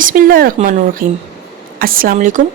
बिस्मिल्लाहिर्रहमानिर्रहीम। अस्सलाम वालेकुम।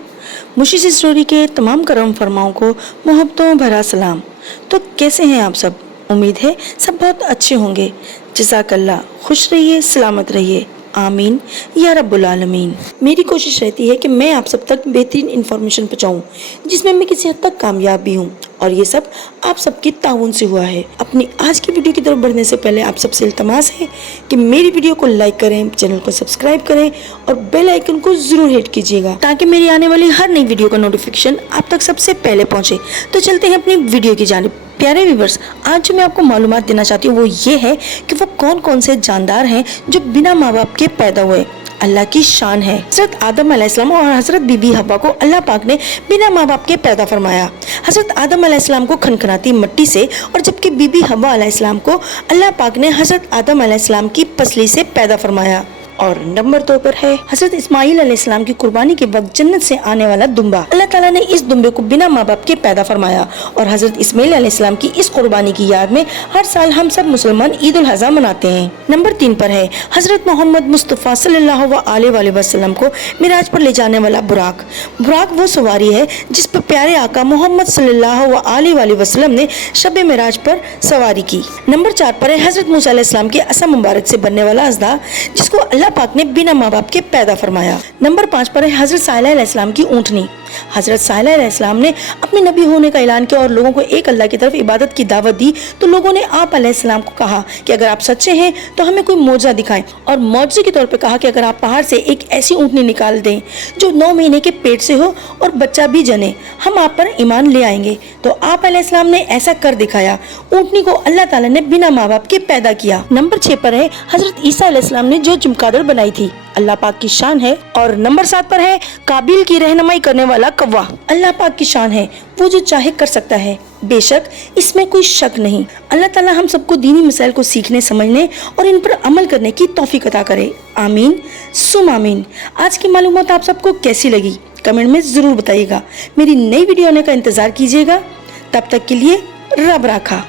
मुशीस स्टोरी के तमाम करम फरमाओं को मोहब्बतों भरा सलाम। तो कैसे हैं आप सब? उम्मीद है सब बहुत अच्छे होंगे। जज़ाकल्लाह। खुश रहिए, सलामत रहिए, आमीन या रब्बुल आलमीन। मेरी कोशिश रहती है कि मैं आप सब तक बेहतरीन इन्फॉर्मेशन पहुँचाऊँ जिसमें मैं किसी हद तक कामयाब भी हूँ, और ये सब आप सबकी ताउन से हुआ है। अपनी आज की वीडियो की तरफ बढ़ने से पहले आप सबसे इल्तमास है कि मेरी वीडियो को लाइक करें, चैनल को सब्सक्राइब करें और बेल आइकन को जरूर हिट कीजिएगा ताकि मेरी आने वाली हर नई वीडियो का नोटिफिकेशन आप तक सबसे पहले पहुंचे। तो चलते हैं अपनी वीडियो की जानिब। प्यारे व्यूअर्स, आज जो मैं आपको मालूमात देना चाहती हूँ वो ये है कि वो कौन कौन से जानदार हैं जो बिना माँ बाप के पैदा हुए। अल्लाह की शान है। हज़रत आदम अलैहिस्सलाम और हज़रत बीबी हव्वा को अल्लाह पाक ने बिना माँ बाप के पैदा फरमाया। हज़रत आदम अलैहिस्सलाम को खनखनाती मिट्टी से, और जबकि बीबी हव्वा अलैहिस्सलाम को अल्लाह पाक ने हज़रत आदम अलैहिस्सलाम की पसली से पैदा फरमाया। और नंबर 2 पर है हज़रत इस्माइल अलैहिस्सलाम की कुर्बानी के वक्त जन्नत से आने वाला दुम्बा। अल्लाह ताला ने इस दुम्बे को बिना माँ बाप के पैदा फरमाया, और हज़रत इस्माइल अलैहिस्सलाम की इस कुर्बानी की याद में हर साल हम सब मुसलमान ईद उल अज़हा मनाते हैं। नंबर 3 पर है हज़रत मोहम्मद मुस्तफ़ा सल्लल्लाहु अलैहि वसल्लम को मिराज पर ले जाने वाला बुराक। बुराक वो सवारी है जिस पर प्यारे आका मोहम्मद सल्लल्लाहु अलैहि वसल्लम ने शब मिराज पर सवारी की। नंबर 4 पर है हज़रत मूसा अलैहिस्सलाम के असा मुबारक से बनने वाला अज़दा, जिसको अल्लाह पाक ने बिना माँ बाप के पैदा फरमाया। नंबर 5 पर है हज़रत सालेह अलैहिस्सलाम की ऊँटनी। हज़रत सालेह अलैहिस्सलाम ने अपने नबी होने का ऐलान किया और लोगों को एक अल्लाह की तरफ इबादत की दावत दी, तो लोगों ने आप अलैहिस्सलाम को कहा कि अगर आप सच्चे हैं तो हमें कोई मौजज़ा दिखाएं, और मौजज़े के तौर पे कहा कि अगर आप पहाड़ से एक ऐसी ऊँटनी निकाल दें जो 9 महीने के पेट से हो और बच्चा भी जने, हम आप पर ईमान ले आएंगे। तो आप अलैहिस्सलाम ने ऐसा कर दिखाया। ऊँटनी को अल्लाह ताला ने बिना माँ बाप के पैदा किया। नंबर 6 पर है हज़रत ईसा अलैहिस्सलाम ने जो चमगादड़ बनाई थी। अल्लाह पाक की शान है। और नंबर 7 पर है काबिल की रहनुमाई करने वाला कौवा। अल्लाह पाक की शान है, वो जो चाहे कर सकता है, बेशक इसमें कोई शक नहीं। अल्लाह ताला हम सबको दीनी मसाइल को सीखने, समझने और इन पर अमल करने की तौफीक अता करे। आमीन सुम आमीन। आज की मालूमात आप सबको कैसी लगी कमेंट में जरूर बताइएगा। मेरी नई वीडियो आने का इंतजार कीजिएगा। तब तक के लिए रब राखा।